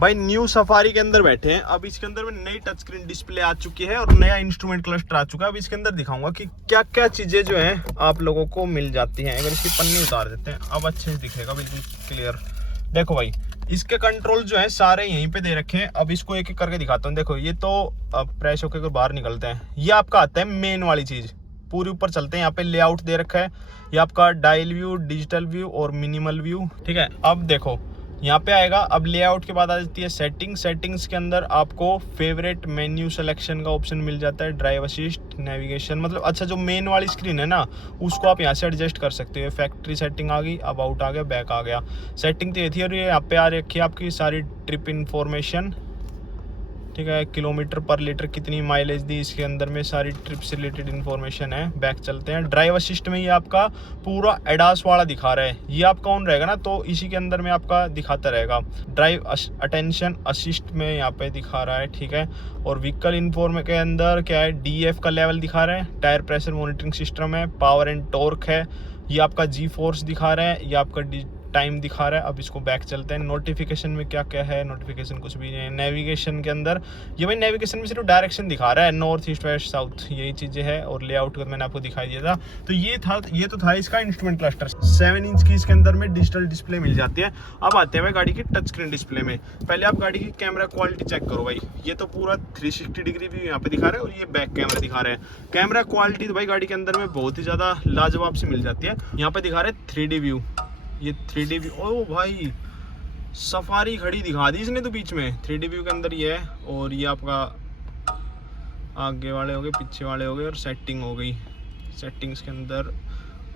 भाई new safari के अंदर बैठे हैं। अब इसके अंदर में नई टच स्क्रीन डिस्प्ले आ चुकी है और नया इंस्ट्रूमेंट क्लस्टर आ चुका है। अब इसके अंदर दिखाऊंगा कि क्या क्या चीजें जो हैं आप लोगों को मिल जाती हैं। अगर इसकी पन्नी उतार देते हैं अब अच्छे से दिखेगा, बिल्कुल क्लियर। देखो भाई, इसके कंट्रोल जो है सारे यहीं पे दे रखे हैं। अब इसको एक एक करके दिखाता हूँ। देखो ये तो प्रेस होकर बाहर निकलते हैं। ये आपका आता है मेन वाली चीज, पूरी ऊपर चलते हैं। यहाँ पे लेआउट दे रखा है, ये आपका डायल व्यू, डिजिटल व्यू और मिनिमल व्यू, ठीक है। अब देखो यहाँ पे आएगा। अब लेआउट के बाद आ जाती है सेटिंग। सेटिंग्स के अंदर आपको फेवरेट मेन्यू सिलेक्शन का ऑप्शन मिल जाता है, ड्राइव असिस्ट, नेविगेशन, मतलब अच्छा जो मेन वाली स्क्रीन है ना उसको आप यहाँ से एडजस्ट कर सकते हो। फैक्ट्री सेटिंग आ गई, अब आउट आ गया, बैक आ गया। सेटिंग तो ये थी और ये यहाँ पे आ रखी है आपकी सारी ट्रिप इन्फॉर्मेशन, ठीक है। किलोमीटर पर लीटर कितनी माइलेज दी, इसके अंदर में सारी ट्रिप से रिलेटेड इन्फॉर्मेशन है। बैक चलते हैं। ड्राइव असिस्ट में ये आपका पूरा एडास वाला दिखा रहा है। ये आपका ऑन रहेगा ना तो इसी के अंदर में आपका दिखाता रहेगा। ड्राइव अटेंशन असिस्ट में यहाँ पे दिखा रहा है, ठीक है। और व्हीकल इन्फॉर्म के अंदर क्या है, DF का लेवल दिखा रहा है, टायर प्रेशर मॉनिटरिंग सिस्टम है, पावर एंड टॉर्क है, ये आपका G फोर्स दिखा रहा है, ये आपका टाइम दिखा रहा है। अब इसको बैक चलते हैं। नोटिफिकेशन में क्या क्या है, नोटिफिकेशन कुछ भी नहीं है। नेविगेशन के अंदर ये भाई नेविगेशन में सिर्फ डायरेक्शन दिखा रहा है, नॉर्थ ईस्ट वेस्ट साउथ, यही चीजें हैं। और लेआउट का मैंने आपको दिखाई दिया था। तो ये तो था इसका इंस्ट्रूमेंट क्लस्टर। 7 इंच की इसके अंदर में डिजिटल डिस्प्ले मिल जाती है। अब आते हैं भाई गाड़ी की टच स्क्रीन डिस्प्ले में। पहले आप गाड़ी की कैमरा क्वालिटी चेक करो भाई। ये तो पूरा 360 डिग्री व्यू यहाँ पे दिखा रहा है और ये बैक कैमरा दिखा रहा है। कैमरा क्वालिटी तो भाई गाड़ी के अंदर में बहुत ही ज्यादा लाजवाब से मिल जाती है। यहाँ पे दिखा रहे हैं 3D व्यू, ये 3D व्यू। ओ भाई सफारी खड़ी दिखा दी इसने तो बीच में। 3D व्यू के अंदर ये है और ये आपका आगे वाले हो गए, पीछे वाले हो गए और सेटिंग हो गई। सेटिंग्स के अंदर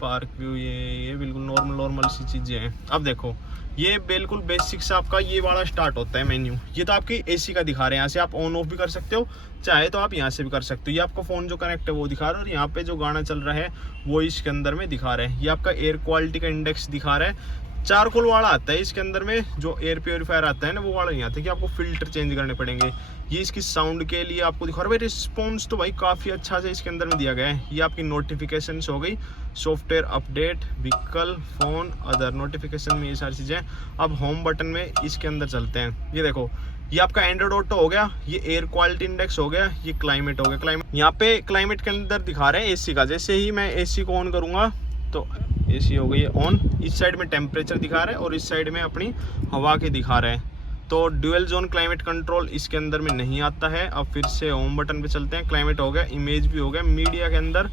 पार्क व्यू, ये बिल्कुल नॉर्मल सी चीज़ें हैं। अब देखो ये बिल्कुल बेसिक से आपका ये वाला स्टार्ट होता है मेन्यू। ये तो आपकी AC का दिखा रहे हैं, यहाँ से आप ऑन ऑफ भी कर सकते हो, चाहे तो आप यहाँ से भी कर सकते हो। ये आपका फ़ोन जो कनेक्ट है वो दिखा रहा है और यहाँ पे जो गाना चल रहा है वो इसके अंदर में दिखा रहा है। ये आपका एयर क्वालिटी का इंडेक्स दिखा रहा है। चारकोल वाला आता है इसके अंदर में, जो एयर प्योरीफायर आता है ना वो वाला नहीं आता कि आपको फिल्टर चेंज करने पड़ेंगे। ये इसकी साउंड के लिए आपको दिखा रहा है। रिस्पॉन्स तो भाई काफ़ी अच्छा से इसके अंदर में दिया गया है। ये आपकी नोटिफिकेशन हो गई, software update, vehicle, phone, other notification में ये सारी चीज़ें। अब होम बटन में इसके अंदर चलते हैं। ये देखो ये आपका एंड्रॉइड ऑटो हो गया, ये एयर क्वालिटी इंडेक्स हो गया, ये क्लाइमेट हो गया। क्लाइमेट यहाँ पे क्लाइमेट के अंदर दिखा रहे हैं AC का। जैसे ही मैं AC को ऑन करूँगा तो AC हो गई है ऑन। इस साइड में टेम्परेचर दिखा रहा है और इस साइड में अपनी हवा के दिखा रहा है। तो ड्यूअल जोन क्लाइमेट कंट्रोल इसके अंदर में नहीं आता है। अब फिर से होम बटन पे चलते हैं। क्लाइमेट हो गया, इमेज भी हो गया। मीडिया के अंदर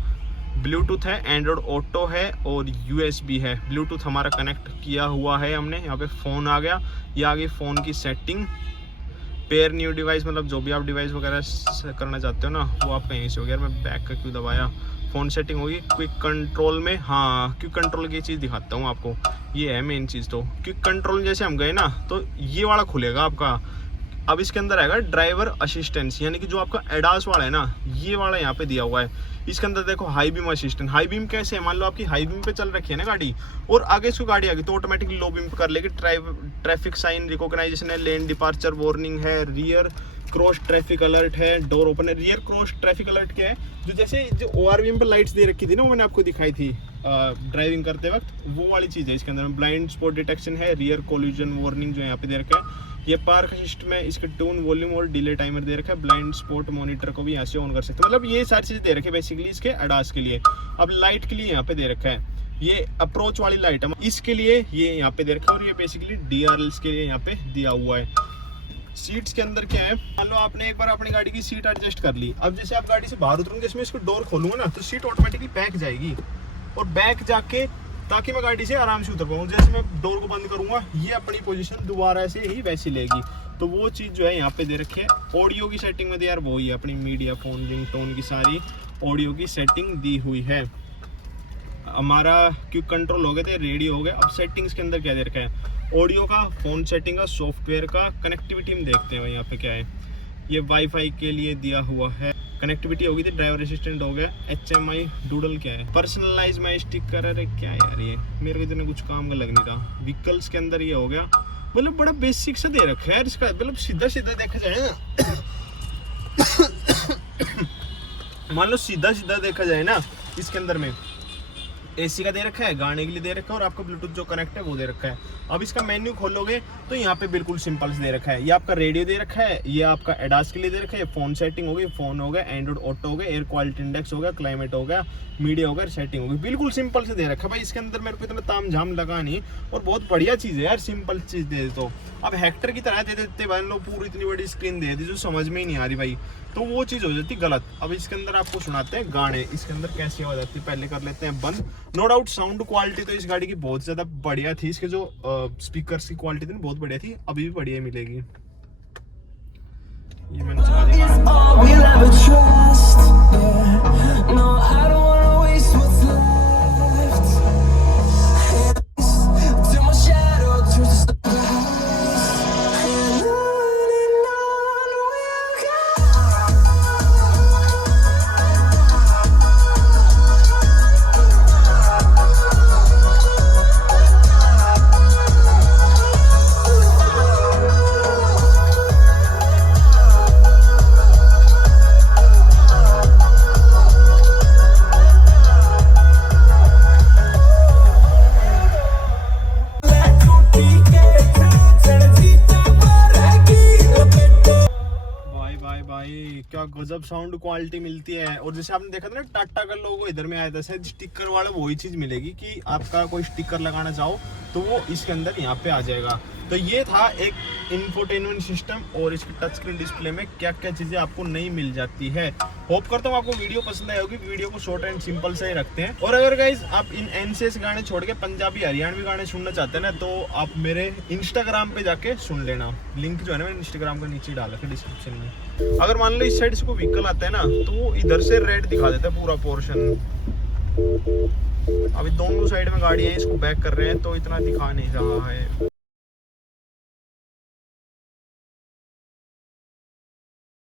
ब्लूटूथ है, एंड्रॉइड ऑटो है और USB है। ब्लूटूथ हमारा कनेक्ट किया हुआ है हमने। यहाँ पे फ़ोन आ गया, ये आ गई फ़ोन की सेटिंग। पेयर न्यू डिवाइस, मतलब जो भी आप डिवाइस वगैरह करना चाहते हो ना वो आपका यहीं से हो गया। मैं बैक का क्यों दबाया। फ़ोन सेटिंग होगी। क्विक कंट्रोल में, हाँ क्विक कंट्रोल की चीज़ दिखाता हूँ आपको। ये है मेन चीज़। तो क्विक कंट्रोल जैसे हम गए ना तो ये वाला खुलेगा आपका। अब इसके अंदर आएगा ड्राइवर असिस्टेंस, यानी कि जो आपका एडास वाला है ना ये वाला यहाँ पे दिया हुआ है। इसके अंदर देखो high beam assistant. High beam कैसे है, मान लो आपकी हाई बीम पे चल रखी है ना गाड़ी और आगे इसको गाड़ी आ गई तो ऑटोमेटिकली लो बीम पे कर लेगी। ट्रैफिक साइन रिकॉग्नाइजेशन है, लेन डिपार्चर वार्निंग है, रियर क्रॉस ट्रैफिक अलर्ट है, डोर ओपन है। रियर क्रॉस ट्रैफिक अलर्ट क्या है, जो जैसे जो ORVM पर लाइट्स दे रखी थी ना वो मैंने आपको दिखाई थी ड्राइविंग करते वक्त, वो वाली चीज़ है इसके अंदर। ब्लाइंड स्पॉट डिटेक्शन है, रियर कोलिजन वार्निंग जो यहाँ पे दे रखा है। ये पार्क असिस्ट में इसके टून, वॉल्यूम और डिले टाइमर दे रखा है। ब्लाइंड स्पॉट मॉनिटर को भी यहाँ से ऑन कर सकते हैं। मतलब ये सारी चीज़ें दे रखी है बेसिकली इसके एडास के लिए। अब लाइट के लिए यहाँ पे दे रखा है, ये अप्रोच वाली लाइट है इसके लिए ये यहाँ पे दे रखा है और ये बेसिकली DRLs के लिए यहाँ पे दिया हुआ है। सीट्स के अंदर क्या है, मान लो आपने एक बार अपनी गाड़ी की सीट एडजस्ट कर ली। अब जैसे आप गाड़ी से बाहर उतरूंगे, इसमें इसको डोर खोलूंगा ना तो सीट ऑटोमेटिकली बैक जाएगी और बैक जाके ताकि मैं गाड़ी से आराम से उतर पाऊँ। जैसे मैं डोर को बंद करूंगा ये अपनी पोजीशन दोबारा से ही वैसी लेगी। तो वो चीज़ जो है यहाँ पे दे रखी है। ऑडियो की सेटिंग में तो यार वो ही है अपनी मीडिया, फोन, रिंगटोन की सारी ऑडियो की सेटिंग दी हुई है। हमारा क्विक कंट्रोल हो गए थे, रेडियो हो गया। अब सेटिंग्स के अंदर क्या दे रखा है, ऑडियो का, फोन सेटिंग का, सॉफ्टवेयर का, कनेक्टिविटी में देखते हैं यहाँ पे क्या है। ये वाईफाई के लिए दिया हुआ है, कनेक्टिविटी होगी थी, ड्राइवर असिस्टेंट हो गया, HMI डूडल क्या है, पर्सनलाइज माई स्टिकर, अरे क्या यार ये मेरे को इतना कुछ काम का लग नहीं रहा। व्हीकल्स के अंदर ये हो गया, मतलब बड़ा बेसिक सा दे रखा है इसका, मतलब सीधा सीधा देखा जाए ना मान लो सीधा सीधा देखा जाए ना इसके अंदर में एसी का दे रखा है, गाने के लिए दे रखा है और आपका ब्लूटूथ जो कनेक्ट है वो दे रखा है। अब इसका मेन्यू खोलोगे तो यहाँ पे बिल्कुल सिंपल से दे रखा है, ये आपका रेडियो दे रखा है, ये आपका एडास के लिए दे रखा है, फोन सेटिंग हो गई, फोन हो गया, एंड्रॉइड ऑटो हो गया, एयर क्वालिटी इंडेक्स हो गया, क्लाइमेट हो गया, मीडिया हो गया, सेटिंग हो गई। बिल्कुल सिंपल से दे रखा है भाई, इसके अंदर मेरे को इतना ताम झाम लगा नहीं और बहुत बढ़िया चीज़ है यार, सिंपल चीज़ दे दे। तो अब हेक्टर की तरह दे देते भाई लोग, पूरी इतनी बड़ी स्क्रीन दे दी जो समझ में ही नहीं आ रही भाई, तो वो चीज़ हो जाती गलत। अब इसके अंदर आपको सुनाते हैं गाने, इसके अंदर कैसी आवाज आती है पहले कर लेते हैं बंद। नो डाउट साउंड क्वालिटी तो इस गाड़ी की बहुत ज़्यादा बढ़िया थी, इसके जो स्पीकर्स की क्वालिटी थी बहुत बढ़िया थी, अभी भी बढ़िया मिलेगी। ये मैंने चला दिया। क्या गजब साउंड क्वालिटी मिलती है। और जैसे आपने देखा था ना टाटा का लोगो इधर में आया था, शायद स्टिकर वाला वही चीज मिलेगी कि आपका कोई स्टिकर लगाना चाहो तो वो इसके अंदर यहाँ पे आ जाएगा। तो ये था एक इंफोटेनमेंट सिस्टम और इसकी टच स्क्रीन डिस्प्ले में क्या क्या चीजें आपको नहीं मिल जाती है। होप करता हूँ आपको वीडियो पसंद आई होगी। वीडियो को शॉर्ट एंड सिंपल से ही रखते हैं। और अगर गाइज आप इन एनसीएस गाने छोड़ के पंजाबी हरियाणवी गाने सुनना चाहते हैं ना, तो आप मेरे इंस्टाग्राम पे जाके सुन लेना। लिंक जो है ना मैंने इंस्टाग्राम का नीचे डाला है डिस्क्रिप्शन में। अगर मान लो इस साइड से कोई व्हीकल आता है ना तो वो इधर से रेड दिखा देता है पूरा पोर्शन। अभी दोनों साइड में गाड़ियां इसको बैक कर रहे हैं तो इतना दिखा नहीं रहा है।